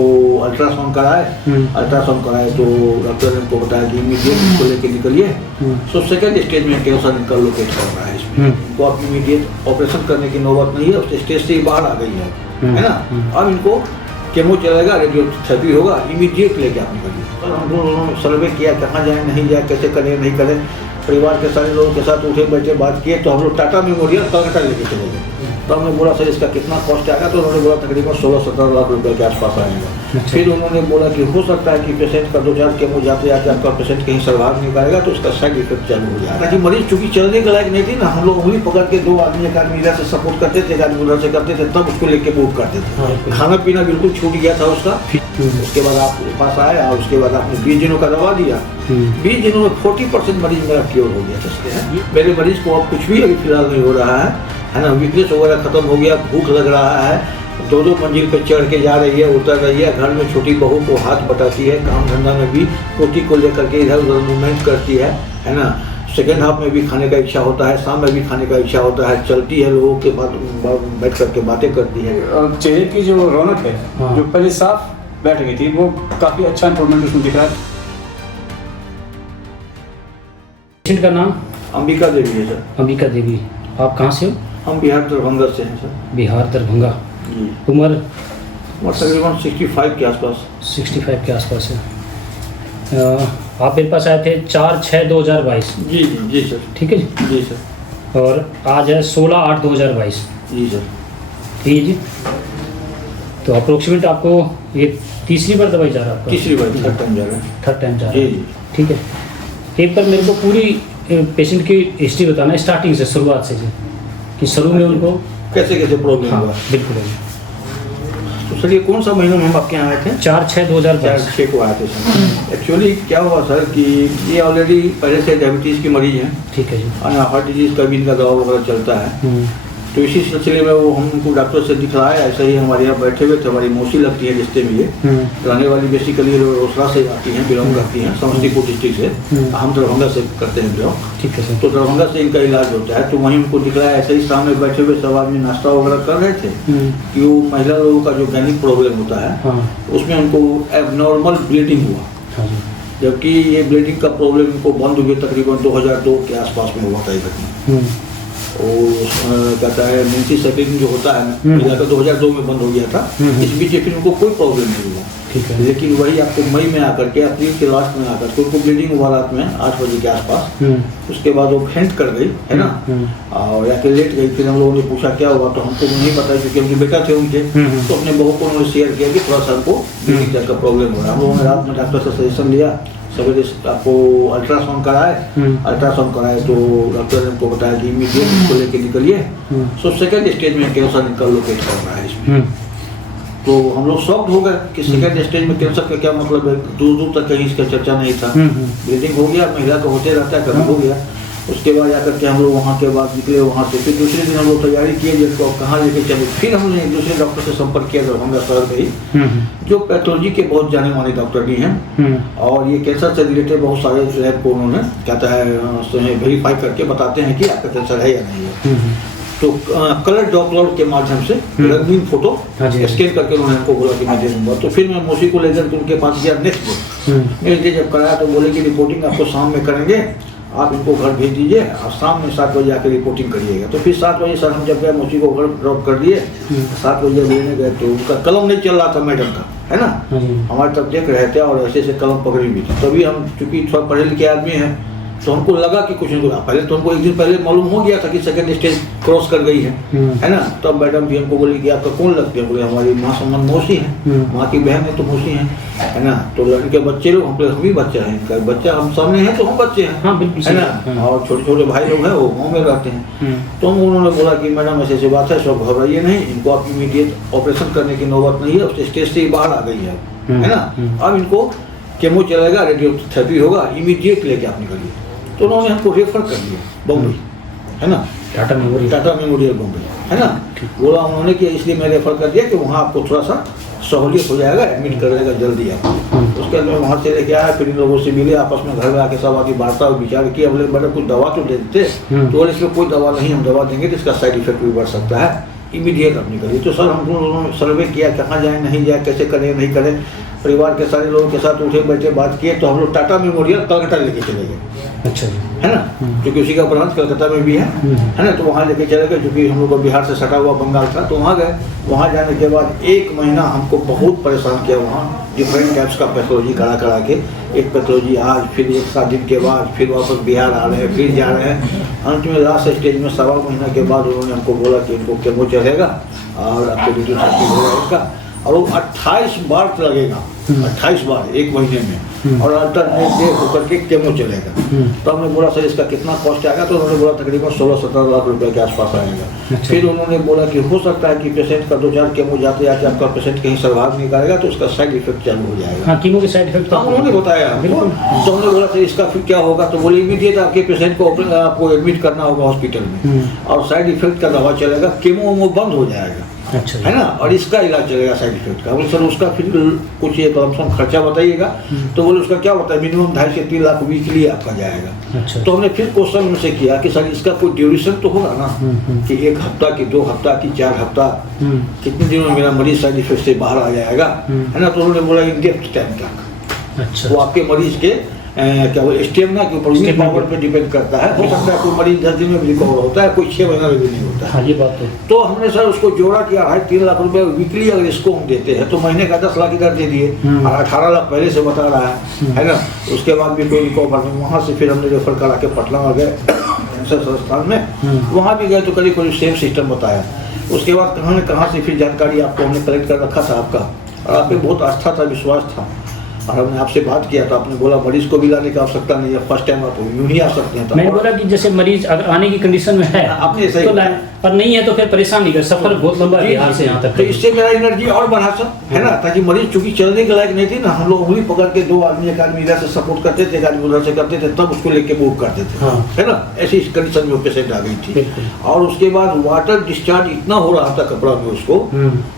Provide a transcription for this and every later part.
हमको अल्ट्रासाउंड कराए। अल्ट्रासाउंड कराए तो डॉक्टर ने हमको बताया कि इमीडिएट इसको लेके निकलिए। सो सेकंड स्टेज में कैंसर इनका लोकेट कर रहा है इसमें। इनको अब इमीडिएट ऑपरेशन करने की नौबत नहीं है, उस स्टेज से ही बाहर आ गई है ना। अब इनको केमो चलेगा, रेडियोथेरेपी होगा, इमीडिएट लेके आप निकलिए। और हम लोगों ने सर्वे किया कहाँ जाए नहीं जाए, कैसे करें नहीं करें, परिवार के सारे लोगों के साथ उठे बैठे बात किए तो हम लोग टाटा मेमोरियल कलकत्ता लेके चले गए। तो हमने बोला सर इसका कितना कॉस्ट आएगा, तो उन्होंने बोला तकरीबन 16-17 लाख रुपए के आसपास आएगा। फिर उन्होंने बोला कि हो सकता है कि पेशेंट का 2-4 केमो जाते जाते आपका पेशेंट कहीं सर्वाइव नहीं करेगा तो उसका साइड इफेक्ट चालू हो जाएगा। ताकि मरीज चूंकि चलने के लायक नहीं थी ना, हम लोग उंगली पकड़ के 2 आदमी एक आदमी इधर से सपोर्ट करते थे, एक आदमी उधर से करते थे, तब उसको लेके मूव करते थे। खाना पीना बिल्कुल छूट गया था उसका। उसके बाद आपके पास आया और उसके बाद आपने 20 दिनों का दवा दिया। 20 दिनों में 40% मरीज मेरा क्योर हो गया था। मेरे मरीज को अब कुछ भी अभी फिलहाल नहीं हो रहा है ना। वीकनेस वगैरह खत्म हो गया, भूख लग रहा है, 2-2 मंजिल पे चढ़ के जा रही है, उतर रही है, घर में छोटी बहू को हाथ बटाती है, काम धंधा में भी पोती को लेकर के इधर उधर मूवमेंट करती है ना। सेकेंड हाफ में भी खाने का इच्छा होता है, शाम में भी खाने का इच्छा होता है, चलती है, लोगों के बाद बैठ करके बातें करती है। चेहरे की जो रौनक है, जो पहले साफ बैठ गई थी, वो काफ़ी अच्छा इंप्रूवमेंट उसमें दिख रहा है। पेशेंट का नाम अंबिका देवी है सर। अंबिका देवी, आप कहाँ से हो? हम बिहार दरभंगा से हैं सर। बिहार दरभंगा। जी। उम्र तकरीबन 65 के आसपास। 65 के आसपास है। आप मेरे पास आए थे 4/6/2022। जी जी जी सर। ठीक है जी। जी सर। और आज है 16/8/2022। जी सर। ठीक है जी। तो अप्रोक्सीमेट आपको ये तीसरी बार दवाई जा रहा है आपका? तीसरी बार, थर्ड टाइम जा रहा है। थर्ड टाइम जा रहा जी है। जी। ठीक है, एक बार मेरे को पूरी पेशेंट की हिस्ट्री बताना है, स्टार्टिंग से, शुरुआत से जी, कि शुरू में उनको कैसे कैसे प्रॉब्लम हुआ। बिल्कुल। तो सर ये कौन सा महीना में हम आपके यहाँ आए थे? 4/6/2022। 4/6 को आए थे सर। एक्चुअली क्या हुआ सर कि ये ऑलरेडी पहले से डायबिटीज़ की मरीज हैं। ठीक है जी। हार्ट डिजीज़ का भी इनका दवा वगैरह चलता है। तो इसी सिलसिले में वो हमको डॉक्टर से दिखलाया। ऐसा ही हमारे यहाँ बैठे हुए थे, हमारी मौसी लगती है रिश्ते में, ये रहने वाली बेसिकली रोसड़ा से आती हैं, बिलोंग करती हैं समस्तीपुर डिस्ट्रिक्ट से। हम दरभंगा से करते हैं बिलोंग। ठीक है सर। तो दरभंगा से इनका इलाज होता है, तो वहीं उनको दिखलाया। ऐसे ही सामने बैठे हुए सब आदमी नाश्ता वगैरह कर रहे थे कि वो महिला लोगों का जो गैनिक प्रॉब्लम होता है उसमें उनको एबनॉर्मल ब्लीडिंग हुआ। जबकि ये ब्लीडिंग का प्रॉब्लम इनको बंद हुए तकरीबन 2002 के आसपास में हुआ था ये घटना। और कहता है मेंसी साइकिलिंग जो होता है महिला का 2002 में बंद हो गया था। इस बीच फिर उनको कोई प्रॉब्लम नहीं हुआ। ठीक है। लेकिन वही आपको मई में आकर के, अप्रैल के लास्ट में आकर के उनको ब्लीडिंग हुआ रात में 8 बजे के आसपास। उसके बाद वो फेंट कर गई है ना, और जाके लेट गई। फिर हम लोगों ने पूछा क्या हुआ, तो हमको नहीं पता क्योंकि उनके बेटा थे उनके। तो अपने बहू को उन्होंने शेयर किया कि थोड़ा सा हमको ब्लीडिंग का प्रॉब्लम हो रहा है। हम लोगों ने रात में डॉक्टर से सजेशन लिया, सवेरे आपको अल्ट्रासाउंड कराए। अल्ट्रासाउंड कराए तो डॉक्टर ने हमको बताया कि इमीडिएट इसको लेके निकलिए। सो सेकंड स्टेज में कैंसर इनका लोकेट कर रहा है इसमें। तो हम लोग शॉक्ड हो गए कि सेकंड स्टेज में कैंसर का क्या मतलब है। दूर दूर तक कहीं इसका चर्चा नहीं था। ब्लीडिंग हो गया, महिला का होते रहता है, कभी हो गया। उसके बाद जाकर के हम लोग वहाँ के बाद निकले वहाँ से। फिर दूसरे दिन हम लोग तैयारी किए जिसको कहाँ लेके चले। फिर हमने एक दूसरे डॉक्टर से संपर्क किया दरभंगा शहर में ही, जो पैथोलॉजी के बहुत जाने माने डॉक्टर भी हैं। और ये कैंसर से रिलेटेड बहुत सारे लैब को उन्होंने कहता है वेरीफाई करके बताते हैं कि आपका कैंसर है या नहीं है। तो कलर डॉपलर के माध्यम से रंगीन फोटो स्कैन करके उन्होंने हमको बोला कि मैं दे दूंगा। तो फिर मैं मौसी को लेकर के उनके पास गया नेक्स्ट डे। नेक्स्ट डे जब कराया तो बोले कि रिपोर्टिंग आपको शाम में करेंगे, आप इनको घर भेज दीजिए और शाम में 7 बजे आकर रिपोर्टिंग करिएगा। तो फिर 7 बजे सर हम जब गए मौसी को घर ड्रॉप कर दिए। 7 बजे लेने गए तो उनका कलम नहीं चल रहा था मैडम का, है ना। हमारे तब देख रहे थे और ऐसे कलम पकड़ी हुई थी। तभी हम चूंकि थोड़ा पढ़े लिखे आदमी हैं तो हमको लगा कि कुछ नहीं हुआ। पहले तो हमको एक दिन पहले मालूम हो गया था कि सेकंड स्टेज क्रॉस कर गई है ना। तब मैडम भी हमको बोली कि आपका कौन लगते हैं? बोले हमारी माँ संबंध मौसी हैं, माँ की बहन है तो मौसी हैं, है ना। तो लड़के बच्चे लोग हम भी बच्चा है, इनका बच्चा हम सामने हैं तो हम बच्चे हैं, है ना। और छोटे छोटे भाई लोग हैं वो गाँव में रहते हैं। तो हम उन्होंने बोला कि मैडम ऐसे बात है, सब घबराइए नहीं, इनको आप इमीडिएट ऑपरेशन करने की नौबत नहीं है, उस स्टेज से ही बाहर आ गई है ना। अब इनको केमो चलेगा, रेडियोथेरेपी होगा, इमीडिएट लेके आप निकलिए। तो उन्होंने हमको रेफर कर दिया बम्बई, है ना, टाटा मेमोरियल बम्बई, है ना। बोला उन्होंने कि इसलिए मैं रेफर कर दिया कि वहाँ आपको थोड़ा सा सहूलियत हो जाएगा, एडमिट कर देगा जल्दी आपको। उसके बाद मैं वहाँ से लेके आया, फिर इन लोगों से मिले, आपस में घर में आके सब आके वार्ता और विचार किया। बोले मैडम कुछ दवा तो दे देते, तो बोले इसमें कोई दवा नहीं, हम दवा देंगे तो इसका साइड इफेक्ट भी बढ़ सकता है, इमीडिएट अपनी करिए। तो सर हम लोगों ने सर्वे किया, कहाँ जाए नहीं जाए, कैसे करें नहीं करें, परिवार के सारे लोगों के साथ उठे बैठे बात किए, तो हम लोग टाटा मेमोरियल कलकत्ता लेके चले गए। अच्छा जी। है ना, क्योंकि उसी का ब्रांच कलकत्ता में भी है ना, तो वहाँ लेके चले गए, क्योंकि हम लोग बिहार से सटा हुआ बंगाल था, तो वहाँ गए। वहाँ जाने के बाद 1 महीना हमको बहुत परेशान किया, वहाँ डिफरेंट टाइप्स का पैथोलॉजी करा के, एक पैथोलॉजी आज, फिर 1-7 दिन के बाद फिर वापस बिहार आ रहे हैं, फिर जा रहे हैं। अंत में लास्ट स्टेज में 1.25 महीना के बाद उन्होंने हमको बोला कि इनको केमो चलेगा और आपको ड्यूटी होगा, और वो 28 बार लगेगा, 28 बार 1 महीने में, और अल्टरनेट डे होकर के केमो चलेगा। तो हमने बोला सर इसका कितना कॉस्ट आएगा, तो उन्होंने बोला तकरीबन 16-17 लाख रुपए के आसपास आएगा। फिर उन्होंने बोला कि हो सकता है कि पेशेंट का 2-4 केमो जाते जाते आपका पेशेंट कहीं सर्वाइव नहीं करेगा, तो उसका साइड इफेक्ट चालू हो जाएगा। हाँ, कीमो के साइड इफेक्ट उन्होंने बताया हमको। तो हमने बोला सर इसका फिर क्या होगा, तो बोले इमीडिएट आपके पेशेंट को आपको एडमिट करना होगा हॉस्पिटल में, और साइड इफेक्ट का दवा चलेगा, केमो बंद हो जाएगा। अच्छा है ना, और इसका इलाज चलेगा साइड इफेक्ट का। बोले सर उसका फिर कुछ एक लमसम खर्चा बताइएगा, तो बोले उसका क्या होता है, मिनिमम 2.5 से 3 लाख वीकली आपका जाएगा। अच्छा। तो हमने फिर क्वेश्चन उनसे किया कि सर इसका कोई ड्यूरेशन तो होगा ना, कि 1 हफ्ता की 2 हफ्ता की 4 हफ्ता, कितने दिनों में मेरा मरीज साइड इफेक्ट से बाहर आ जाएगा, है ना। तो उन्होंने बोला इंडेप्थ टाइम तक। अच्छा। वो आपके मरीज के क्या बोले स्टेमिना के ऊपर, इम्यून पावर पे डिपेंड करता है। हो सकता है कोई मरीज 10 दिन में भी रिकवर होता है, कोई 6 महीना में भी नहीं होता है। हाँ, ये बात है। तो हमने सर उसको जोड़ा कि 2.5-3 लाख रुपए वीकली अगर इसको हम देते हैं, तो महीने का 10 लाख इधर दे दिए, और 18 लाख पहले से बता रहा है ना। उसके बाद भी कोई रिकवर नहीं, वहाँ से फिर हमने रेफर करा के पटना में गए कैंसर संस्थान में, वहाँ भी गए तो करीब सेम सिस्टम बताया। उसके बाद कहाँ से फिर जानकारी आपको हमने कलेक्ट कर रखा था आपका, और आप पे बहुत आस्था था, विश्वास था, और हमने आपसे बात किया तो आपने बोला मरीज को भी लाने की आवश्यकता नहीं है, फर्स्ट टाइम आप यूं ही आ सकते हैं। तो मैंने बोला कि जैसे मरीज अगर आने की कंडीशन में है आपने ऐसा ही तो लाए, पर नहीं है तो फिर परेशान नहीं कर, सफर बहुत लंबा है बिहार से यहाँ तक। तो इससे मेरा एनर्जी और बढ़ा सर, है ना, ताकि मरीज चूंकि चलने के लायक नहीं थी ना, हम लोग उंगली पकड़ के 2 आदमी, एक आदमी इधर से सपोर्ट करते थे, एक आदमी उधर से करते थे, तब उसको लेके मूव करते थे। हाँ। है ना, ऐसी कंडीशन में पेशेंट आ गई थी। और उसके बाद वाटर डिस्चार्ज इतना हो रहा था कपड़ा में उसको,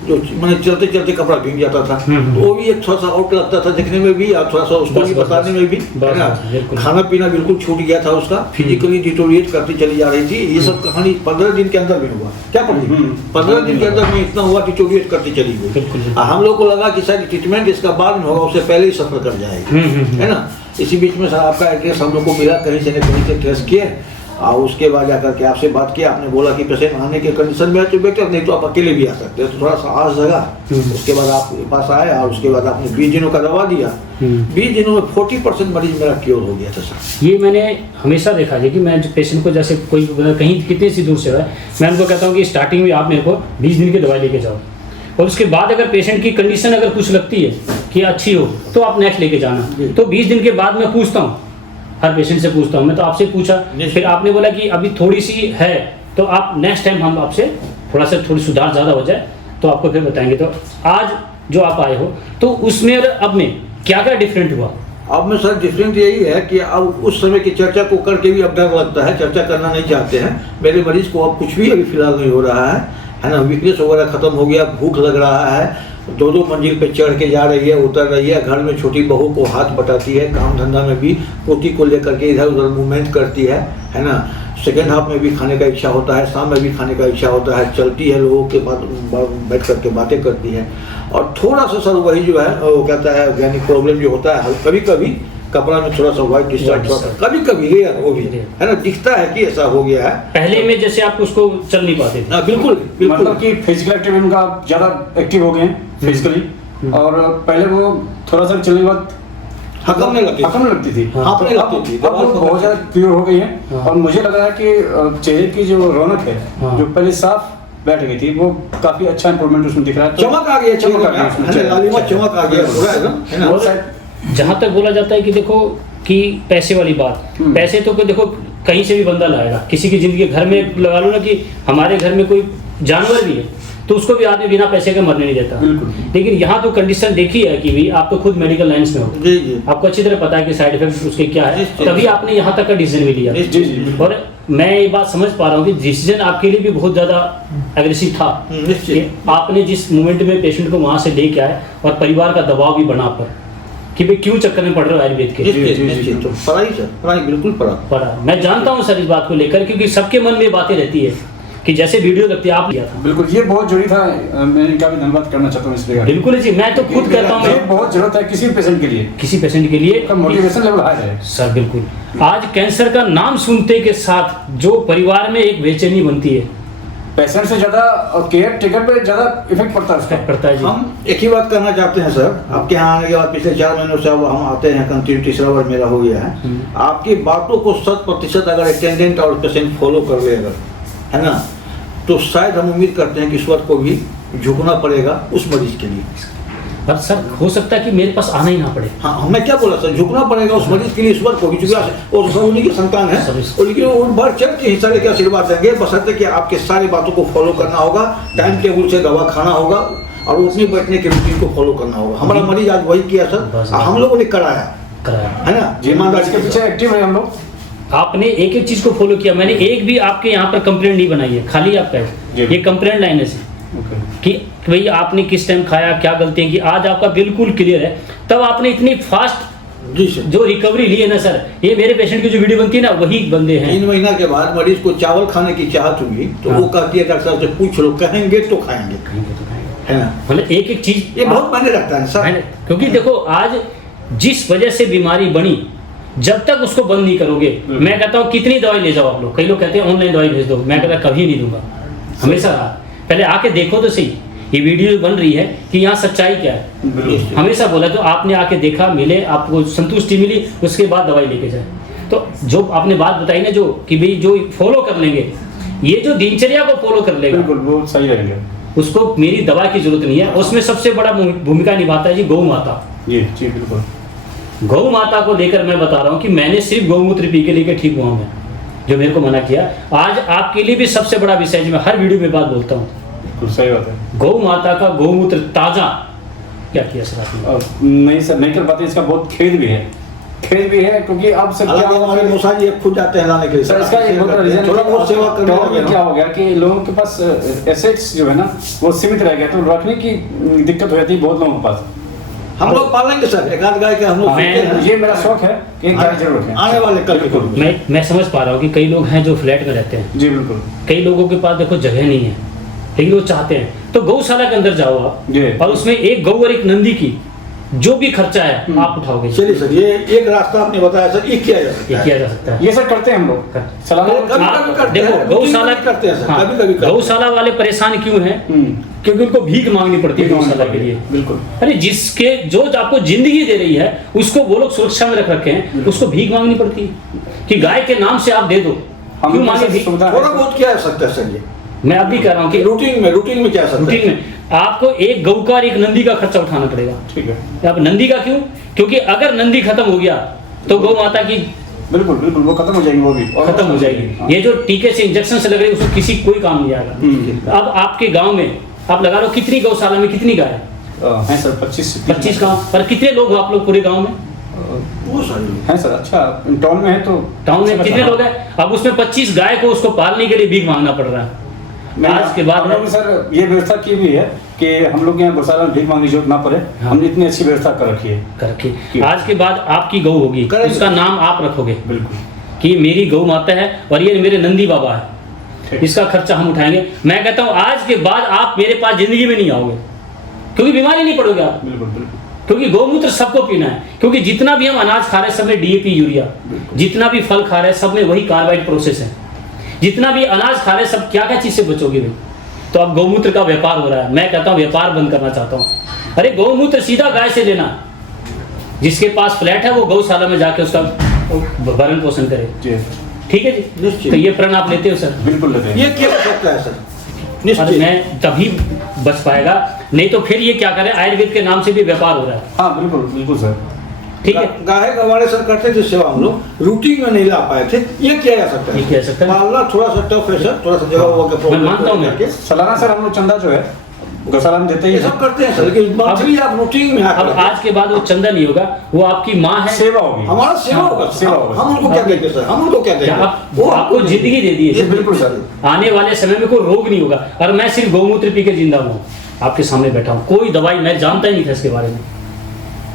जो मैंने चलते चलते कपड़ा भीग जाता था, तो वो भी एक थोड़ा सा आउट लगता था देखने में भी, और थोड़ा सा उसको भी बताने में भी, है ना। खाना पीना बिल्कुल छूट गया था उसका, फिजिकली डिटोरिएट करती चली जा रही थी। ये सब कहानी 15 दिन के अंदर में हुआ। क्या 15 दिन के अंदर में इतना हुआ कि डिटोरिएट करती चली गई। हम लोग को लगा कि शायद ट्रीटमेंट इसका बाद में होगा, उससे पहले ही सफर कर जाएगी, है ना। इसी बीच में सर आपका एड्रेस हम लोग को मिला, कहीं से न कहीं से ट्रेस किए, और उसके बाद जाकर के आपसे बात किया। आपने बोला कि पेशेंट आने के कंडीशन में है तो बेटर, नहीं तो आप अकेले भी आ सकते हैं। तो थोड़ा सा आस जगा, उसके बाद आपके पास आया, और उसके बाद आपने 20 दिनों का दवा दिया। 20 दिनों में 40% मरीज मेरा क्योर हो गया था सर। ये मैंने हमेशा देखा है कि मैं पेशेंट को, जैसे कोई कहीं कितनी सी दूर से है, मैं उनको कहता हूँ कि स्टार्टिंग में आप मेरे को 20 दिन की दवाई लेके जाओ, और उसके बाद अगर पेशेंट की कंडीशन अगर कुछ लगती है कि अच्छी हो तो आप नेक्स्ट लेके जाना। तो 20 दिन के बाद मैं पूछता हूँ, हर पेशेंट से पूछता हूँ। मैं तो आपसे पूछा, फिर आपने बोला कि अभी थोड़ी सी है, तो आप नेक्स्ट टाइम हम आपसे थोड़ी सुधार ज़्यादा हो जाए तो आपको फिर बताएंगे। तो आज जो आप आए हो, तो उसमें और अब में क्या क्या डिफरेंट हुआ? अब में सर डिफरेंट यही है कि अब उस समय की चर्चा को करके भी अब डर लगता है, चर्चा करना नहीं चाहते हैं। मेरे मरीज को अब कुछ भी अभी फिलहाल नहीं हो रहा है ना। वीकनेस वगैरह खत्म हो गया, भूख लग रहा है, 2-2 मंजिल पे चढ़ के जा रही है, उतर रही है, घर में छोटी बहू को हाथ बटाती है, काम धंधा में भी पोती को लेकर के इधर उधर मूवमेंट करती है ना। सेकेंड हाफ में भी खाने का इच्छा होता है, शाम में भी खाने का इच्छा होता है, चलती है, लोगों के बाद बैठ करके बातें करती है। और थोड़ा सा सर वही जो है वो कहता है यानी प्रॉब्लम जो होता है, कभी कभी कपड़ा में थोड़ा सा व्हाइट डिस्चार्ज होता है, कभी कभी रेयर वो भी, है ना, दिखता है कि ऐसा हो गया है। पहले में जैसे आप उसको चल नहीं पाते थे। बिल्कुल बिल्कुल, मतलब कि फिजिकल एक्टिविटी उनका ज़्यादा एक्टिव हो गए हैं फिजिकली, और पहले वो थोड़ा सा चलने के बाद हकम नहीं लगती थी। हाँ, नहीं लगती थी। अब वो बहुत ज़्यादा क्लियर हो गई है, और मुझे लग रहा है कि चेहरे की जो रौनक है, जो पहले साफ बैठ गई थी, वो काफी अच्छा इंप्रूवमेंट उसमें दिख रहा है। चमक आ गई, चमक आ गया पूरा, है ना। जहाँ तक बोला जाता है कि देखो कि पैसे वाली बात, पैसे तो देखो कहीं से भी बंदा लाएगा, किसी की जिंदगी, घर में लगा लो ना कि हमारे घर में कोई जानवर भी है तो उसको भी आदमी बिना पैसे के मरने नहीं देता। लेकिन यहाँ तो कंडीशन देखी है कि भी आप तो खुद मेडिकल लाइंस में हो, आपको अच्छी तरह पता है कि साइड इफेक्ट उसके क्या है, तभी आपने यहाँ तक का डिसीजन भी लिया। और मैं ये बात समझ पा रहा हूँ कि डिसीजन आपके लिए भी बहुत ज़्यादा एग्रेसिव था। आपने जिस मोमेंट में पेशेंट को वहाँ से लेके आए, और परिवार का दबाव भी बना पर कि भाई क्यों चक्कर में पड़ रहे हो आयुर्वेद के। तो पढ़ाई बिल्कुल पढ़ा। मैं जानता हूँ सर इस बात को लेकर, क्योंकि सबके मन में बातें रहती है। कि जैसे वीडियो लगती है आप लिया था। बिल्कुल, ये बहुत जरूरी था। मैं इनका भी धन्यवाद करना चाहता हूँ इस लिए। बिल्कुल जी, मैं तो खुद कहता हूँ ये बहुत जरूरत है किसी पेशेंट के लिए, किसी पेशेंट के लिए मोटिवेशन लेवल हाई है सर। बिल्कुल, आज कैंसर का नाम सुनते के साथ जो परिवार में एक बेचैनी बनती है, पेशेंट से ज्यादा केयर टेकर पे ज्यादा इफेक्ट पड़ता है उसका। पड़ता है जी। हम एक ही बात करना चाहते हैं सर, आपके यहाँ आने के बाद पिछले 4 महीनों से अब हम आते हैं, कंटिन्यू तीसरा वर्ष मेरा हो गया है। आपकी बातों को 100% अगर अटेंडेंट और पेशेंट फॉलो कर ले अगर, है ना, तो शायद हम उम्मीद करते हैं कि ईश्वर को भी झुकना पड़ेगा उस मरीज के लिए। पर सर हो सकता है कि मेरे पास आना ही ना पड़े। हाँ, मैं क्या बोला सर, झुकना पड़ेगा उस मरीज के लिए ईश्वर को भी, क्योंकि वो सब उन्हीं की संतान है, और लेकिन वो बढ़ चढ़ के हिस्सा लेकर आशीर्वाद देंगे, बशर्ते कि आपके सारी बातों को फॉलो करना होगा, टाइम टेबल से दवा खाना होगा और उठने बैठने के रूटीन को फॉलो करना होगा। हमारा मरीज आज वही किया सर, हम लोगों ने कराया है ना, ईमानदारी के पीछे एक्टिव है हम लोग। आपने एक एक चीज को फॉलो किया, मैंने एक भी आपके यहाँ पर कंप्लेंट नहीं बनाई है, खाली आप कहे ये कंप्लेंट लाइन से कि भाई आपने किस टाइम खाया, क्या गलतियां की, आज आपका बिल्कुल क्लियर है। तब आपने इतनी फास्ट जी सर जो रिकवरी ली है ना सर, ये मेरे पेशेंट की जो वीडियो बनती है ना वही बंदे हैं। 3 महीना के बाद मरीज को चावल खाने की चाहत हुई तो वो कहती है डॉक्टर साहब से पूछ लो, कहेंगे तो खाएंगे, है ना। मतलब एक एक चीज ये बहुत मायने रखता है सर, क्योंकि देखो आज जिस वजह से बीमारी बनी, जब तक उसको बंद नहीं करोगे, मैं कहता हूँ कितनी दवाई ले जाओ आप लोग, कई लोग कहते हैं ऑनलाइन दवाई भेज दो, मैं कहता कभी नहीं दूंगा, हमेशा पहले आके देखो तो सही ये वीडियो बन रही है कि यहाँ सच्चाई क्या है। हमेशा बोला तो आपने आके देखा, मिले, आपको संतुष्टि मिली, उसके बाद दवाई लेके जाए। तो जो आपने बात बताई ना, जो कि भाई जो फॉलो कर लेंगे, ये जो दिनचर्या को फॉलो कर लेगा, बिल्कुल वो सही रहेंगे, उसको मेरी दवा की जरूरत नहीं है। उसमें सबसे बड़ा भूमिका निभाता है जी गौ माता। जी जी बिल्कुल। गौ माता को लेकर मैं बता रहा हूँ कि मैंने सिर्फ गौमूत्र पी के लेकर ठीक हुआ मैं, जो मेरे को मना किया। आज आपके लिए भी सबसे बड़ा विषय जो मैं हर वीडियो में बात बोलता हूँ, सही बात है। गौ माता का गौमूत्र ताजा क्या किया सर आपने? नहीं सर, नहीं कर पाते, इसका बहुत खेद भी है, खेद भी है, क्योंकि अब सर क्या हमारे मौसा जी खुद जाते हैं लाने के लिए सर। इसका एक बहुत बड़ा रीजन थोड़ा बहुत सेवा करने क्या हो गया कि लोगों के पास एसेट्स जो है ना वो सीमित रह गए, तो रखने की दिक्कत हो जाती है बहुत लोगों के पास। हम लोग पालेंगे सर, एक आध गाय के हम लोग, ये मेरा शौक है, एक गाय जरूर रखें आने वाले कल को। मैं समझ पा रहा हूँ कि कई लोग हैं जो फ्लैट में रहते हैं। जी बिल्कुल। कई लोगों के पास देखो जगह नहीं है, लेकिन वो चाहते हैं, तो गौशाला के अंदर जाओ आप और उसमें एक गौ और एक नंदी की जो भी खर्चा है आप उठाओगे। चलिए सर, ये एक रास्ता आपने बताया सर, ये किया जा सकता है। ये सर करते हैं हम लोग देखो गौशाला करते हैं सर, कभी गौशाला वाले परेशान क्यों हैं? क्योंकि उनको भीख मांगनी पड़ती है गौशाला के लिए। बिल्कुल। अरे जिसके जो आपको जिंदगी दे रही है उसको वो लोग सुरक्षा में रख रखे हैं, उसको भीख मांगनी पड़ती है कि गाय के नाम से आप दे दो, क्यों मांगे भीख? थोड़ा बहुत किया जा सकता है सर, ये मैं अभी कह रहा हूँ कि रूटीन में क्या सकता है? रूटीन में आपको एक गौ का और एक नंदी का खर्चा उठाना पड़ेगा। ठीक है। अब नंदी का क्यों? क्योंकि अगर नंदी खत्म हो गया तो गौ माता की बिल्कुल बिल्कुल वो खत्म हो जाएगी, वो भी खत्म हो जाएगी। ये जो टीके से इंजेक्शन से लग रही है उसको किसी कोई काम नहीं आएगा। अब आपके गांव में आप लगा लो कितनी गौशाला में कितनी गाय है सर? 25 गाँव पर कितने लोग हो आप लोग पूरे गाँव में? वो सारी है सर। अच्छा टाउन में है तो टाउन में कितने लोग हैं? अब उसमें 25 गाय को उसको पालने के लिए भीख मांगना पड़ रहा है। आज के बाद हम लोग सर ये व्यवस्था की भी है कि हम लोग यहाँ गौशाला में भीख मांगने की जरूरत ना पड़े। हमने इतनी अच्छी व्यवस्था कर रखी है। आज के बाद आपकी गौ होगी, उसका नाम आप रखोगे बिल्कुल कि मेरी गौ माता है और ये मेरे नंदी बाबा है, इसका खर्चा हम उठाएंगे। मैं कहता हूँ आज के बाद आप मेरे पास जिंदगी में नहीं आओगे, क्योंकि बीमारी नहीं पड़ोगे आप। बिल्कुल बिल्कुल। क्योंकि गौमूत्र सबको पीना है, क्योंकि जितना भी हम अनाज खा रहे हैं सब में डीएपी यूरिया, जितना भी फल खा रहे हैं सब में वही कार्बाइड प्रोसेस है, जितना भी अनाज खा रहे हैं सब क्या क्या चीज से बचोगे भाई? तो अब गौमूत्र का व्यापार हो रहा है। मैं कहता हूँ व्यापार बंद करना चाहता हूँ। अरे गौमूत्र सीधा गाय से लेना, जिसके पास फ्लैट है वो गौशाला में जाके उसका भरण पोषण करे। ठीक है जी, तो ये प्रण आप लेते हो सर? बिल्कुल लेते हैं। ये क्या सकता है सर? अरे मैं तभी बच पाएगा, नहीं तो फिर ये क्या करें, आयुर्वेद के नाम से भी व्यापार हो रहा है। हाँ बिल्कुल बिल्कुल सर। ठीक है। गाय गवाड़े सर करते थे सेवा, हम लोग रूटीन में नहीं ला पाए थे। ये किया जा सकता है, ये किया जा सकता है। पालना थोड़ा सा टफ है सर, थोड़ा सा जगह मैं मानता हूँ मैं। सालाना सर हम लोग चंदा जो है गौशाला में देते ही सब करते हैं सर, लेकिन मंथली आप रूटीन में अब आज के बाद वो चंदा नहीं होगा, वो आपकी माँ है, सेवा होगी, हमारा सेवा होगा। सेवा होगा। हम उनको क्या कहते हैं सर? हम उनको क्या कहते हैं? वो आपको जिंदगी दे दी है। बिल्कुल सर। आने वाले समय में कोई रोग नहीं होगा। और मैं सिर्फ गौमूत्र पी के जिंदा हूँ, आपके सामने बैठा हूँ, कोई दवाई मैं जानता ही नहीं था इसके बारे में।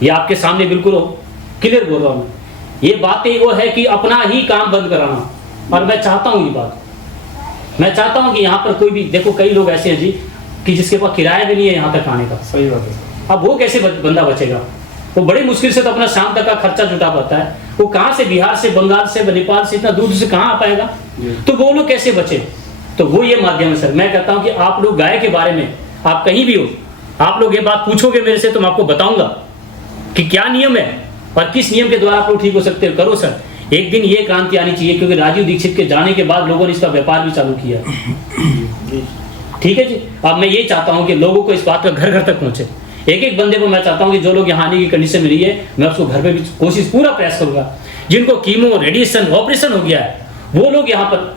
ये आपके सामने बिल्कुल क्लियर बोल रहा हूँ। ये बातें वो है कि अपना ही काम बंद कराना, और मैं चाहता हूँ ये बात। मैं चाहता हूँ कि यहाँ पर कोई भी, देखो कई लोग ऐसे हैं जी कि जिसके पास किराया भी नहीं है यहाँ तक आने का। सही बात है। अब वो कैसे बंदा बचेगा? वो बड़ी मुश्किल से तो अपना शाम तक का खर्चा जुटा पाता है, वो कहाँ से, बिहार से, बंगाल से, नेपाल से, इतना दूर से कहाँ आ पाएगा? तो वो लोग कैसे बचे? तो वो ये माध्यम है सर। मैं कहता हूँ कि आप लोग गाय के बारे में, आप कहीं भी हो, आप लोग ये बात पूछोगे मेरे से तो मैं आपको बताऊंगा कि क्या नियम है और किस नियम के द्वारा आप लोग ठीक हो सकते हो। करो सर, एक दिन ये क्रांति आनी चाहिए, क्योंकि राजीव दीक्षित के जाने के बाद लोगों ने इसका व्यापार भी चालू किया। ठीक है जी। अब मैं ये चाहता हूँ कि लोगों को इस बात का घर घर तक पहुंचे। एक एक बंदे को मैं चाहता हूँ कि जो लोग यहाँ आने की कंडीशन में रही है, मैं उसको घर पे भी कोशिश पूरा प्रयास करूंगा। जिनको कीमो, रेडिएशन, ऑपरेशन हो गया है, वो लोग यहाँ पर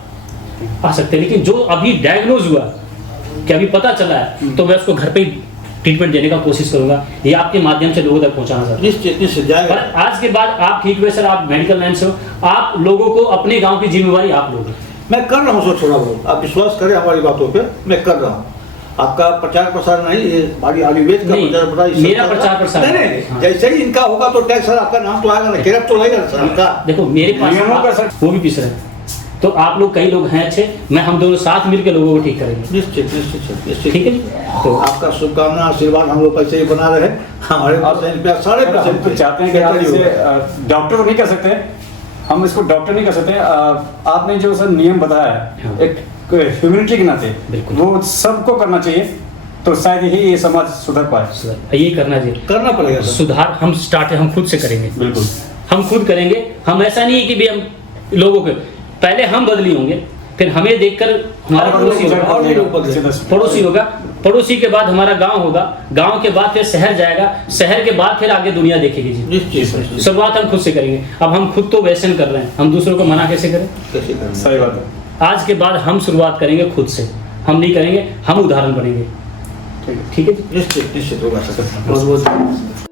आ सकते हैं। लेकिन जो अभी डायग्नोज हुआ, कि अभी पता चला है, तो मैं उसको घर पे ही ट्रीटमेंट देने का कोशिश करूंगा। ये आपके माध्यम से लोगों तक पहुंचाना सर। निश्चित जाएगा। पर आज के बाद आप ठीक हुए सर, आप मेडिकल लाइन से हो, आप लोगों को अपने गांव की जिम्मेवारी आप लोगे। मैं कर रहा हूँ सर, थोड़ा बहुत आप विश्वास करें हमारी बातों पे, मैं कर रहा हूँ। आपका प्रचार प्रसार नहीं, ये हमारी आयुर्वेद का प्रचार प्रसार, मेरा प्रचार प्रसार नहीं, हाँ। जैसे ही इनका होगा तो टैक्स सर आपका नाम तो आएगा ना, किरप तो लगेगा सर आपका। देखो मेरे पास वो भी पीस रहे हैं, तो आप लोग कई लोग हैं अच्छे, मैं हम दोनों साथ मिलकर लोगों को ठीक करेंगे। निश्चित ठीक है जी। तो आपका शुभकामना, आशीर्वाद हम लोग पैसे ही बना रहे हैं, हमारे सारे पेशेंट चाहते हैं कि आप इसे डॉक्टर तो नहीं कर सकते, हम इसको डॉक्टर नहीं कर सकते। आपने जो सर नियम बताया है, एक ह्यूमैनिटी के नाते वो सबको करना चाहिए, तो शायद ही ये समाज सुधर पाए। ये करना चाहिए, करना पड़ेगा सुधार। हम स्टार्ट हम खुद से करेंगे, बिल्कुल हम खुद करेंगे। हम ऐसा नहीं है कि भी हम लोगों के पहले हम बदली होंगे, फिर हमें देखकर हमारा पड़ोसी होगा, पड़ोसी के बाद हमारा गांव होगा, गांव के बाद फिर शहर जाएगा, शहर के बाद फिर आगे दुनिया देखेगी जी। शुरुआत हम खुद से करेंगे। अब हम खुद तो व्यसन कर रहे हैं, हम दूसरों को मना कैसे करें? सही बात है। आज के बाद हम शुरुआत करेंगे खुद से, हम नहीं करेंगे, हम उदाहरण बनेंगे। ठीक है, निश्चित होगा सर। बहुत बहुत